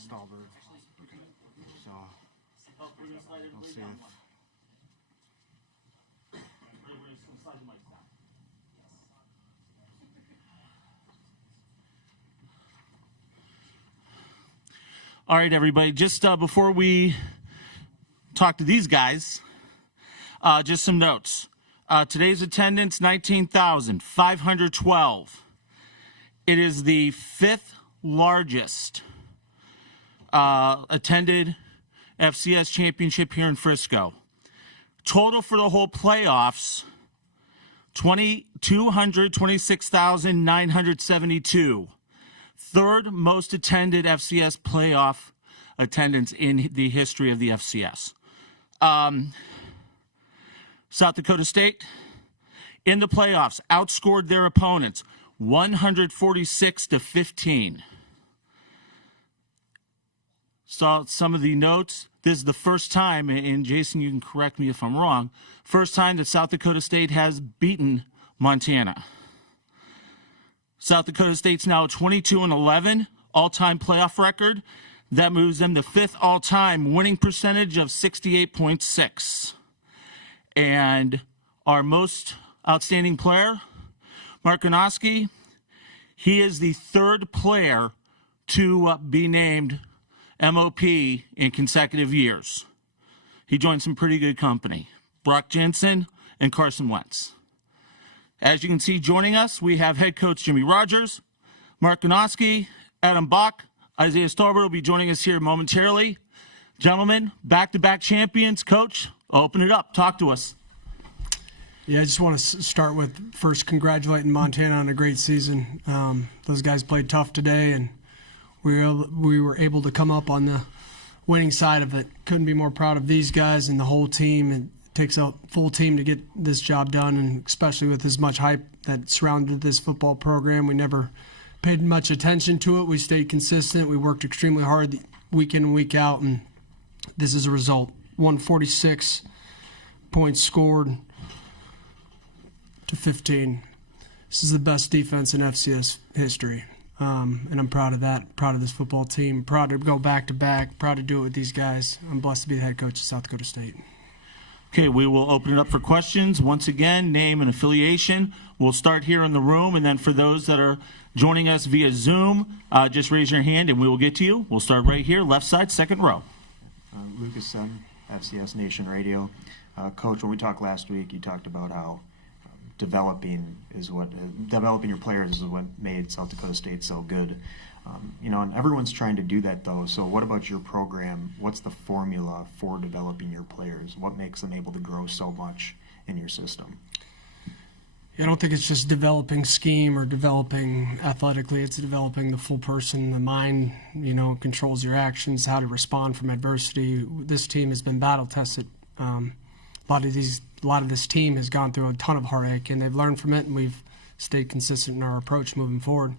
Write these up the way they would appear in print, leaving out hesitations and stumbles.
Stallberg. So we'll see if All right, everybody, just before we talk to these guys, just some notes. Today's attendance, 19,512. It is the fifth largest attended FCS championship here in Frisco. Total for the whole playoffs, 226,972. Third most attended FCS playoff attendance in the history of the FCS. South Dakota State, in the playoffs, outscored their opponents 146-15. Saw some of the notes. This is the first time, and Jason, you can correct me if I'm wrong, first time that South Dakota State has beaten Montana. South Dakota State's now 22-11, all-time playoff record. That moves them to fifth all-time, winning percentage of 68.6. And our most outstanding player, Mark Ganoski, he is the third player to be named MOP in consecutive years. He joined some pretty good company, Brock Jensen and Carson Wentz. As you can see, joining us, we have head coach Jimmy Rogers, Mark Ganoski, Adam Bach, Isaiah Stallberg will be joining us here momentarily. Gentlemen, back-to-back champions. Coach, open it up. Talk to us. Yeah, I just want to start with first congratulating Montana on a great season. Those guys played tough today, and we were able to come up on the winning side of it. Couldn't be more proud of these guys and the whole team. It takes a full team to get this job done, and especially with as much hype that surrounded this football program. We never paid much attention to it. We stayed consistent. We worked extremely hard week in and week out, and this is a result. 146 points scored to 15. This is the best defense in FCS history, and I'm proud of that, proud of this football team, proud to go back-to-back, proud to do it with these guys. I'm blessed to be the head coach of South Dakota State. Okay, we will open it up for questions. Once again, name and affiliation. We'll start here in the room, and then for those that are joining us via Zoom, just raise your hand and we will get to you. We'll start right here, left side, second row. Lucas Sun, FCS Nation Radio. Coach, when we talked last week, you talked about how developing your players is what made South Dakota State so good. And everyone's trying to do that, though. So what about your program? What's the formula for developing your players? What makes them able to grow so much in your system? I don't think it's just developing scheme or developing athletically. It's developing the full person. The mind, controls your actions, how to respond from adversity. This team has been battle tested. A lot of this team has gone through a ton of heartache, and they've learned from it, and we've stayed consistent in our approach moving forward.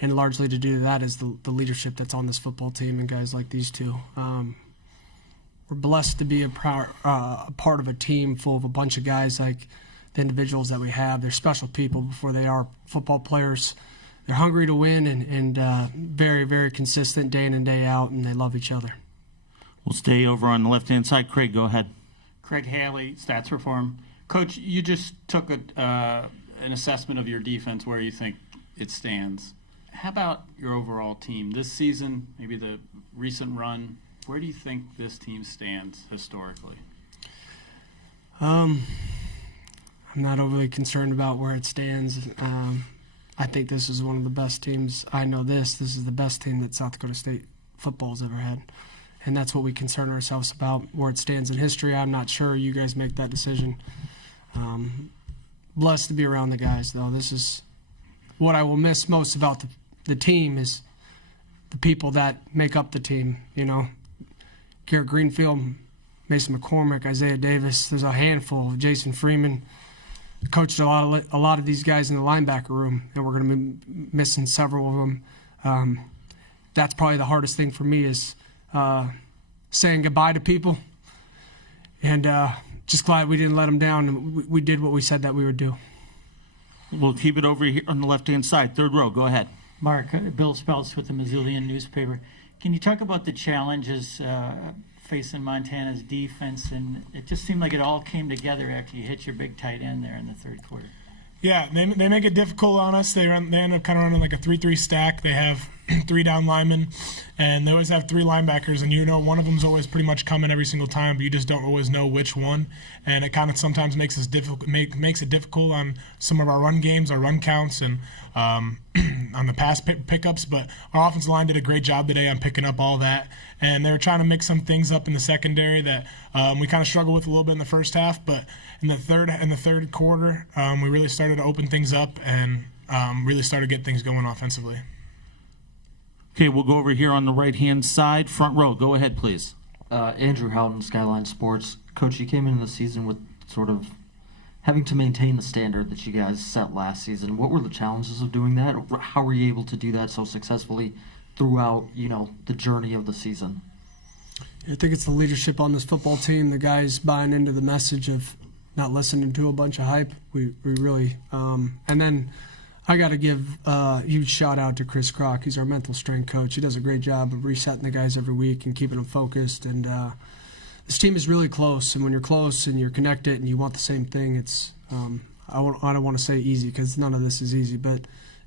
And largely to do that is the leadership that's on this football team and guys like these two. We're blessed to be a part of a team full of a bunch of guys like the individuals that we have. They're special people before they are football players. They're hungry to win and very, very consistent day in and day out, and they love each other. We'll stay over on the left-hand side. Craig, go ahead. Craig Haley, Stats Reform. Coach, you just took an assessment of your defense, where you think it stands. How about your overall team? This season, maybe the recent run, where do you think this team stands historically? I'm not overly concerned about where it stands. I think this is one of the best teams. I know this is the best team that South Dakota State football's ever had. And that's what we concern ourselves about, where it stands in history. I'm not sure. You guys make that decision. Blessed to be around the guys, though. This is what I will miss most about the team is the people that make up the team. Garrett Greenfield, Mason McCormick, Isaiah Davis. There's a handful. Jason Freeman. Coached a lot of these guys in the linebacker room, and we're going to be missing several of them. That's probably the hardest thing for me is saying goodbye to people, and just glad we didn't let them down. And we did what we said that we would do. We'll keep it over here on the left-hand side, third row. Go ahead. Mark, Bill Speltz with the Missoulian newspaper. Can you talk about the challenges facing Montana's defense? And it just seemed like it all came together after you hit your big tight end there in the third quarter. Yeah, they make it difficult on us. They end up kind of running like a 3-3 stack. They have 3 down linemen, and they always have 3 linebackers. And one of them's always pretty much coming every single time, but you just don't always know which one. And it kind of sometimes makes it difficult on some of our run games, our run counts, and on the pass pickups. But our offensive line did a great job today on picking up all that. And they were trying to mix some things up in the secondary that we kind of struggled with a little bit in the first half, but in the third quarter, we really started to open things up and really started to get things going offensively. Okay, we'll go over here on the right-hand side. Front row, go ahead, please. Andrew Houghton, Skyline Sports. Coach, you came into the season with sort of having to maintain the standard that you guys set last season. What were the challenges of doing that? How were you able to do that so successfully throughout, the journey of the season? I think it's the leadership on this football team, the guys buying into the message of not listening to a bunch of hype. We really, and then I got to give a huge shout out to Chris Kroc. He's our mental strength coach. He does a great job of resetting the guys every week and keeping them focused. And this team is really close. And when you're close and you're connected and you want the same thing, it's I don't want to say easy because none of this is easy, but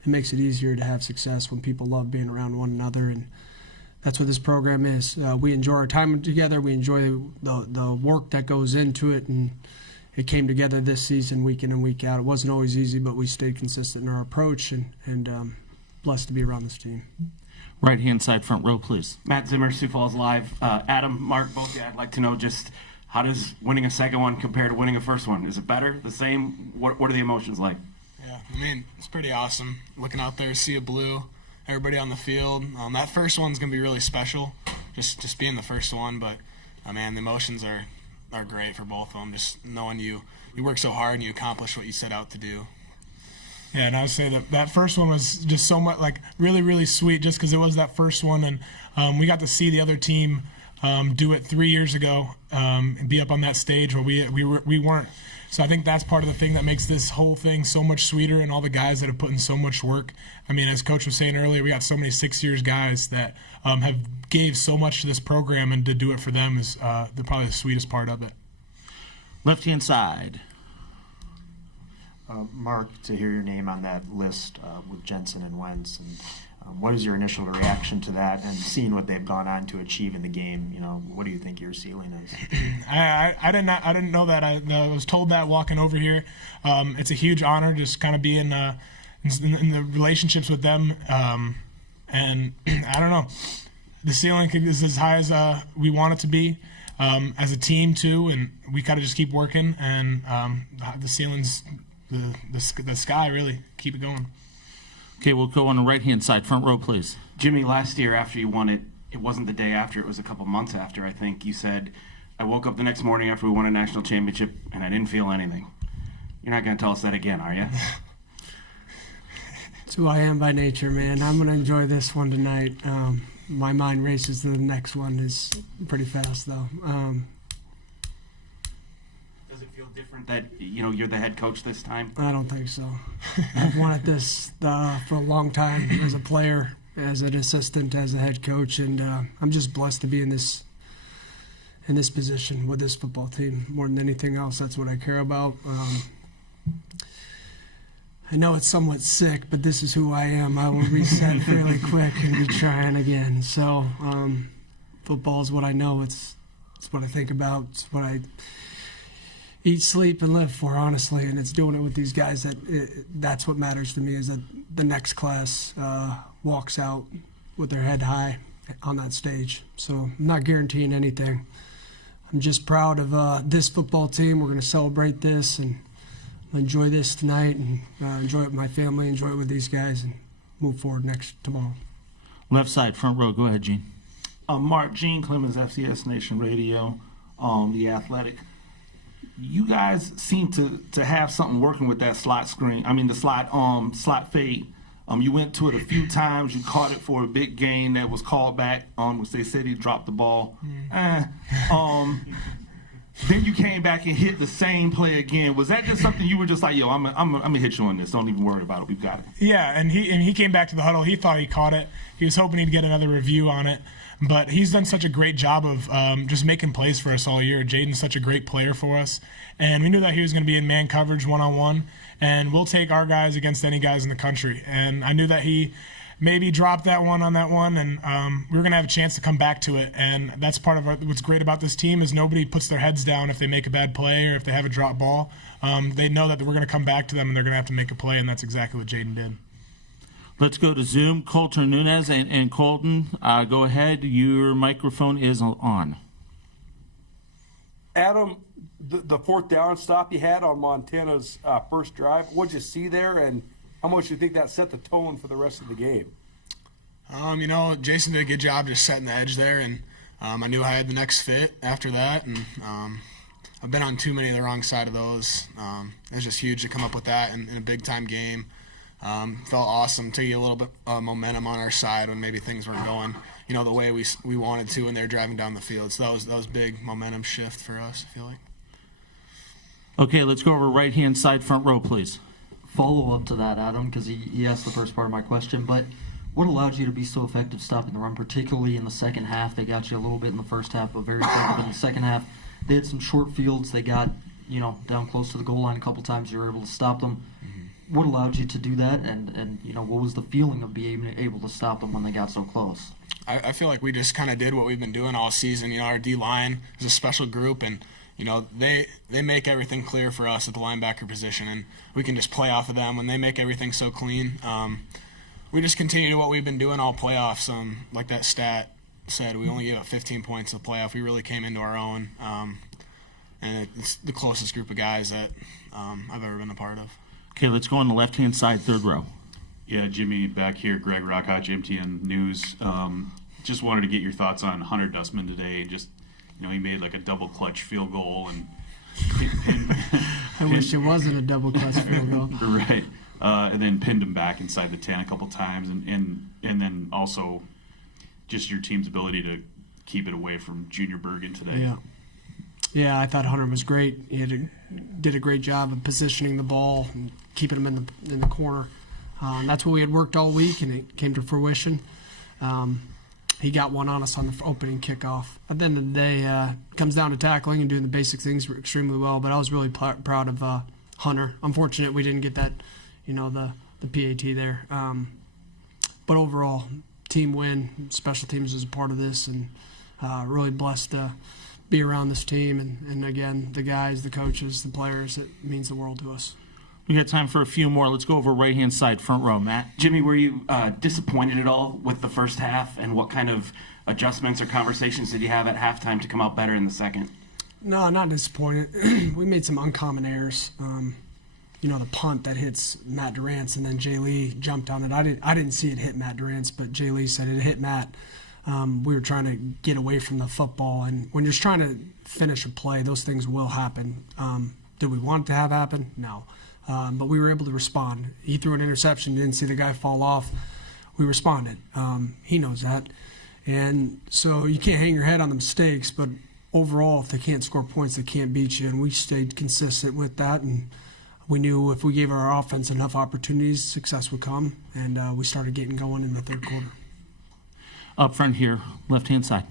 it makes it easier to have success when people love being around one another. And that's what this program is. We enjoy our time together. We enjoy the work that goes into it, and it came together this season, week in and week out. It wasn't always easy, but we stayed consistent in our approach, and blessed to be around this team. Right-hand side, front row, please. Matt Zimmer, Sioux Falls Live. Adam, Mark, both of you, I'd like to know just how does winning a second one compare to winning a first one? Is it better, the same? What are the emotions like? Yeah, it's pretty awesome. Looking out there, sea of blue, everybody on the field. That first one's going to be really special, just being the first one. But, the emotions are great for both of them, just knowing you work so hard and you accomplish what you set out to do. Yeah, and I would say that first one was just so much, really, really sweet just because it was that first one. And we got to see the other team do it 3 years ago and be up on that stage where we weren't. So I think that's part of the thing that makes this whole thing so much sweeter, and all the guys that have put in so much work. As Coach was saying earlier, we got so many 6 years guys that have gave so much to this program, and to do it for them is probably the sweetest part of it. Left-hand side. Mark, to hear your name on that list with Jensen and Wentz, and what is your initial reaction to that, and seeing what they've gone on to achieve in the game? What do you think your ceiling is? I didn't know that. I was told that walking over here. It's a huge honor, just kind of being in the relationships with them, and I don't know. The ceiling is as high as we want it to be, as a team too, and we gotta just keep working, and the ceiling's the sky, really. Keep it going. Okay, we'll go on the right-hand side. Front row, please. Jimmy, last year after you won it, it wasn't the day after, it was a couple months after, I think. You said, I woke up the next morning after we won a national championship and I didn't feel anything. You're not going to tell us that again, are you? It's who I am by nature, man. I'm going to enjoy this one tonight. My mind races to the next one is pretty fast, though. Does it feel different that you're the head coach this time? I don't think so. I've wanted this for a long time as a player, as an assistant, as a head coach, and I'm just blessed to be in this position with this football team. More than anything else, that's what I care about. I know it's somewhat sick, but this is who I am. I will reset really quick and be trying again. So football is what I know. It's what I think about. It's what I eat, sleep, and live for, honestly. And it's doing it with these guys that's what matters to me, is that the next class walks out with their head high on that stage. So I'm not guaranteeing anything. I'm just proud of this football team. We're going to celebrate this and enjoy this tonight, and enjoy it with my family, enjoy it with these guys, and move forward tomorrow. Left side, front row. Go ahead, Gene. Mark, Gene Clemens, FCS Nation Radio, The Athletic. You guys seem to have something working with that slot screen. The slot fade. You went to it a few times. You caught it for a big gain that was called back, which they said he dropped the ball. Then you came back and hit the same play again. Was that just something you were just like, yo, I'm gonna hit you on this. Don't even worry about it. We've got it. Yeah, and he came back to the huddle. He thought he caught it. He was hoping he'd get another review on it. But he's done such a great job of just making plays for us all year. Jaden's such a great player for us. And we knew that he was going to be in man coverage one-on-one. And we'll take our guys against any guys in the country. And I knew that he maybe dropped that one on that one, and we were going to have a chance to come back to it. And that's part of what's great about this team is nobody puts their heads down if they make a bad play or if they have a drop ball. They know that we're going to come back to them and they're going to have to make a play, and that's exactly what Jaden did. Let's go to Zoom. Colton Nunez and Colton, go ahead. Your microphone is on. Adam, the fourth down stop you had on Montana's first drive, what'd you see there, and how much do you think that set the tone for the rest of the game? Jason did a good job just setting the edge there, and I knew I had the next fit after that, and I've been on too many of the wrong side of those. It was just huge to come up with that in a big-time game. Felt awesome to get a little bit momentum on our side when maybe things weren't going, the way we wanted to when they were driving down the field. So that was big momentum shift for us, I feel like. Okay, let's go over right-hand side, front row, please. Follow up to that, Adam, because he asked the first part of my question, but what allowed you to be so effective stopping the run, particularly in the second half? They got you a little bit in the first half, but very effective in the second half. They had some short fields. They got, down close to the goal line a couple times. You were able to stop them. Mm-hmm. What allowed you to do that, and what was the feeling of being able to stop them when they got so close? I feel like we just kind of did what we've been doing all season. Our D-line is a special group, and they make everything clear for us at the linebacker position, and we can just play off of them when they make everything so clean. We just continue to what we've been doing all playoffs. Like that stat said, we only gave up 15 points in the playoff. We really came into our own, and it's the closest group of guys that I've ever been a part of. Okay, let's go on the left-hand side, third row. Yeah, Jimmy back here, Greg Rockhatch, MTN News. Just wanted to get your thoughts on Hunter Dustman today. Just, he made like a double clutch field goal and I wish it wasn't a double clutch field goal. Right. And then pinned him back inside the 10 a couple times, and then also just your team's ability to keep it away from Junior Bergen today. Yeah, I thought Hunter was great. He did a great job of positioning the ball and keeping him in the corner. That's what we had worked all week, and it came to fruition. He got one on us on the opening kickoff. At the end of the day, it comes down to tackling and doing the basic things extremely well, but I was really proud of Hunter. Unfortunate we didn't get that, the PAT there. But overall, team win, special teams was a part of this, and really blessed to be around this team. And again, the guys, the coaches, the players, it means the world to us. We got time for a few more. Let's go over right-hand side, front row. Matt? Jimmy, were you disappointed at all with the first half, and what kind of adjustments or conversations did you have at halftime to come out better in the second? No, not disappointed. We made some uncommon errors. The punt that hits Matt Durant's, and then Jay Lee jumped on it. I didn't see it hit Matt Durant's, but Jay Lee said it hit Matt. We were trying to get away from the football, and when you're trying to finish a play, those things will happen. Did we want it to have happen? No. But we were able to respond. He threw an interception, didn't see the guy fall off. We responded. He knows that. And so you can't hang your head on the mistakes, but overall, if they can't score points, they can't beat you. And we stayed consistent with that. And we knew if we gave our offense enough opportunities, success would come. And we started getting going in the third quarter. Up front here, left-hand side.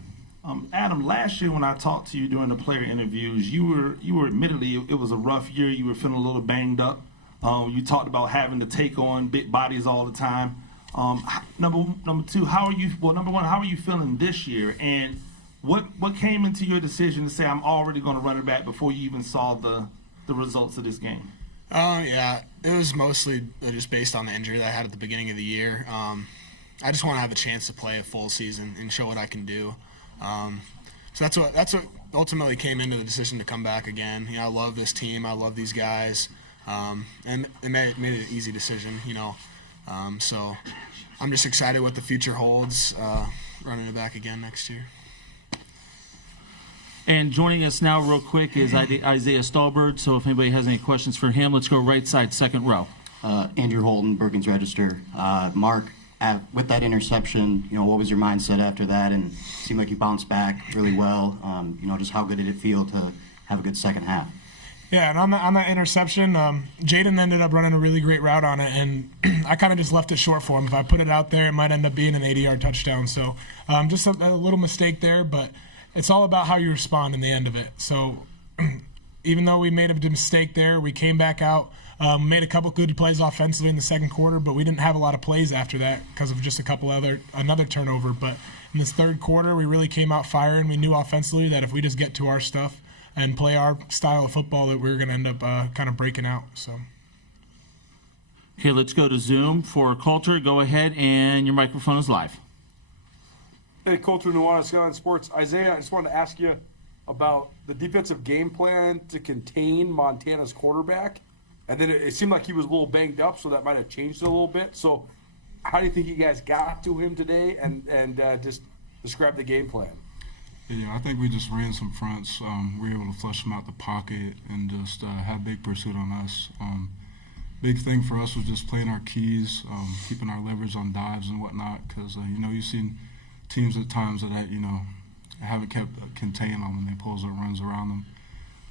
Adam, last year when I talked to you during the player interviews, you were admittedly, it was a rough year. You were feeling a little banged up. You talked about having to take on big bodies all the time. Number two, how are you? Well, number one, how are you feeling this year? And what came into your decision to say I'm already going to run it back before you even saw the results of this game? Yeah, it was mostly just based on the injury that I had at the beginning of the year. I just want to have a chance to play a full season and show what I can do. So that's what ultimately came into the decision to come back again. I love this team. I love these guys. And it made it an easy decision, So I'm just excited what the future holds, running it back again next year. And joining us now real quick is Isaiah Stallbird. So if anybody has any questions for him, let's go right side, second row. Andrew Holton, Bergen's Register. Mark, with that interception, what was your mindset after that? And it seemed like you bounced back really well. Just how good did it feel to have a good second half. Yeah, and on that interception, Jaden ended up running a really great route on it, and I kind of just left it short for him. If I put it out there, it might end up being an 80-yard touchdown. So just a little mistake there, but it's all about how you respond in the end of it. So even though we made a mistake there, we came back out, made a couple good plays offensively in the second quarter, but we didn't have a lot of plays after that because of just another turnover. But in this third quarter, we really came out firing. We knew offensively that if we just get to our stuff and play our style of football, that we were going to end up kind of breaking out. So. Okay, let's go to Zoom for Coulter. Go ahead, and your microphone is live. Hey, Coulter, Nuanez Skyline Sports. Isaiah, I just wanted to ask you about the defensive game plan to contain Montana's quarterback. And then it seemed like he was a little banged up, so that might have changed it a little bit. So how do you think you guys got to him today, and just describe the game plan? Yeah, I think we just ran some fronts. We were able to flush them out the pocket and just have big pursuit on us. Big thing for us was just playing our keys, keeping our leverage on dives and whatnot, because, you've seen teams at times that, haven't kept contained on when they pull their runs around them.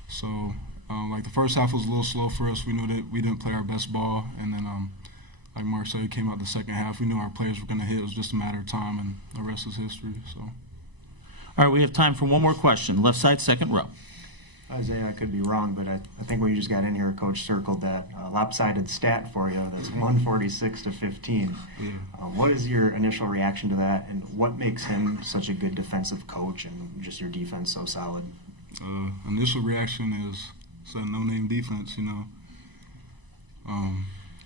So, the first half was a little slow for us. We knew that we didn't play our best ball, and then, like Mark said, we came out the second half. We knew our players were going to hit. It was just a matter of time, and the rest is history, so. All right, we have time for one more question. Left side, second row. Isaiah, I could be wrong, but I think when you just got in here, Coach circled that lopsided stat for you. That's 146-15. Yeah. What is your initial reaction to that, and what makes him such a good defensive coach and just your defense so solid? Initial reaction is it's a no-name defense,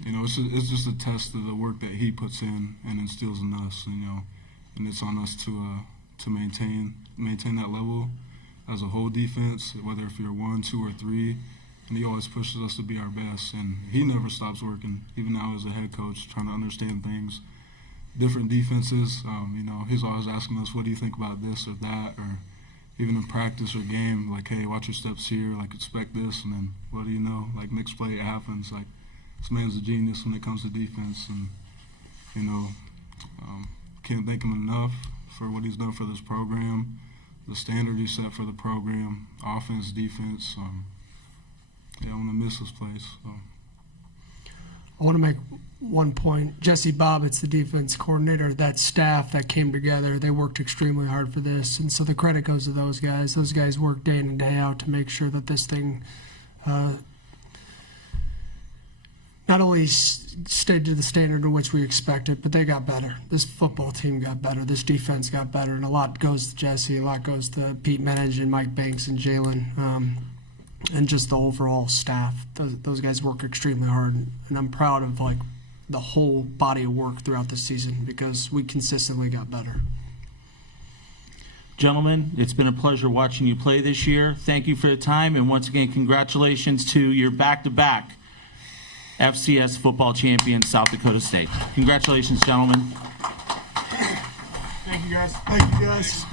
It's just a test of the work that he puts in and instills in us, and it's on us to maintain that level as a whole defense, whether if you're 1, 2, or 3, and he always pushes us to be our best, and he never stops working, even now as a head coach, trying to understand things, different defenses. He's always asking us, what do you think about this or that, or even in practice or game, like, hey, watch your steps here, like, expect this, and then what do you know, like, next play it happens. Like, this man's a genius when it comes to defense, and can't thank him enough for what he's done for this program, the standard he set for the program, offense, defense. I want to miss this place. So. I want to make one point. Jesse Bobbitt's the defense coordinator. That staff that came together, they worked extremely hard for this, and so the credit goes to those guys. Those guys work day in and day out to make sure that this thing not only stayed to the standard in which we expected, but they got better. This football team got better. This defense got better, and a lot goes to Jesse, a lot goes to Pete Menage and Mike Banks and Jalen, and just the overall staff. Those guys work extremely hard, and I'm proud of the whole body of work throughout the season because we consistently got better. Gentlemen, it's been a pleasure watching you play this year. Thank you for the time, and once again, congratulations to your back-to-back FCS football champion, South Dakota State. Congratulations, gentlemen. Thank you, guys. Thank you, guys.